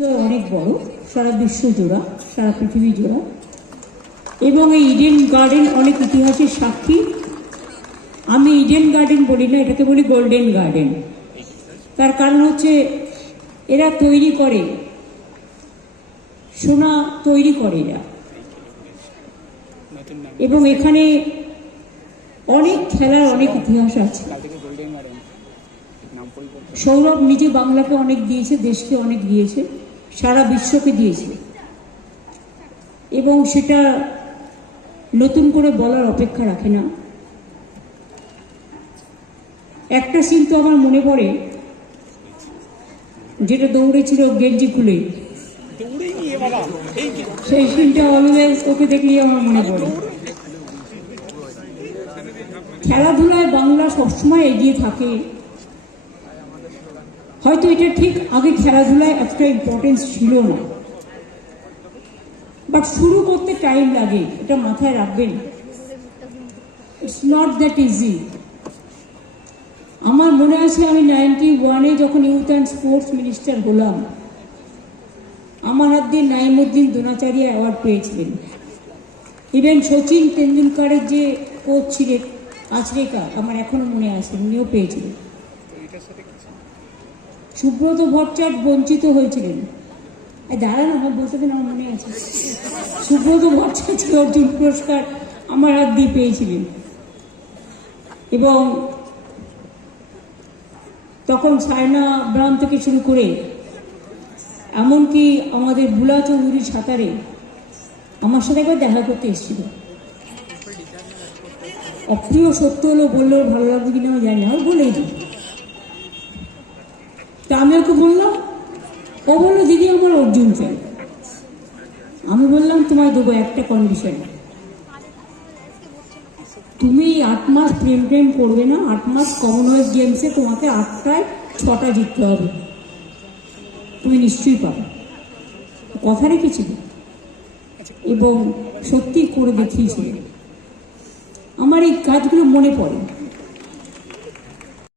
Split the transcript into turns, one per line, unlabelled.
অনেক বড়, সারা বিশ্ব জোড়া, সারা পৃথিবী জোড়া। এবং এই ইডেন গার্ডেন অনেক ইতিহাসের সাক্ষী। আমি ইডেন গার্ডেন বলি না, এটাকে বলি গোল্ডেন গার্ডেন তার কারণ হচ্ছে, এরা তৈরি করে, সোনা তৈরি করে এরা। এবং এখানে অনেক খেলার অনেক ইতিহাস আছে। সৌরভ নিজে বাংলাকে অনেক দিয়েছে, দেশকে অনেক দিয়েছে। সারা বিশ্বকে দিয়েছে। এবং সেটা নতুন করে বলার অপেক্ষা রাখে না। একটা সিন তো আমার মনে পড়ে, যেটা দৌড়েছিল গেঞ্জি খুলে। সেই সিনটা অলওয়েজ ওকে দেখলেই আমার মনে পড়ে। খেলাধুলায় বাংলা সবসময় এগিয়ে থাকে। হয়তো এটা ঠিক আগে খেলাধুলায় এতটা ইম্পর্টেন্স ছিল না। বাট শুরু করতে টাইম লাগে, এটা মাথায় রাখবেন। ইটস নট দ্যাট ইজি আমার মনে আছে আমি নাইনটি ওয়ানে যখন ইউথ অ্যান্ড স্পোর্টস মিনিস্টার হলাম, আমার হাত দিয়ে নাইমুদ্দিন দোনাচারিয়া অ্যাওয়ার্ড পেয়েছিলেন। ইভেন সচিন তেন্ডুলকারের যে কোচ ছিলেন, আচরেকা, আমার এখনও মনে আছে, উনিও পেয়েছিলেন। সুব্রত ভট্টাচার্য বঞ্চিত হয়েছিলেন। দাঁড়ান, আমার বলতে দিন, আমার মনে আছে। সুব্রত ভট্টাচার্য অর্জুন পুরস্কার আমার হাত দিয়ে পেয়েছিলেন। এবং তখন সায়না ব্রাম থেকে শুরু করে, এমনকি আমাদের বুলা চৌধুরী সাঁতারে আমার সাথে একবার দেখা করতে এসেছিল। অপ্রিয় সত্য হলো বললেও ভালো লাগবে কিনা আমি জানি না বলেই দিই তা আমি ওকে বললাম, ও বলল, দিদি আমার অর্জুন চাই আমি বললাম, তোমায় দেবো একটা কন্ডিশন তুমি আট মাস প্রেম প্রেম করবে না, আট মাস কমনওয়েলথ গেমসে তোমাকে আটটায় ছটা জিততে হবে। তুমি নিশ্চয়ই পাবে। কথা রেখেছিল। এবং সত্যি করে দেখিয়েছিল। আমার এই কাজগুলো মনে পড়ে।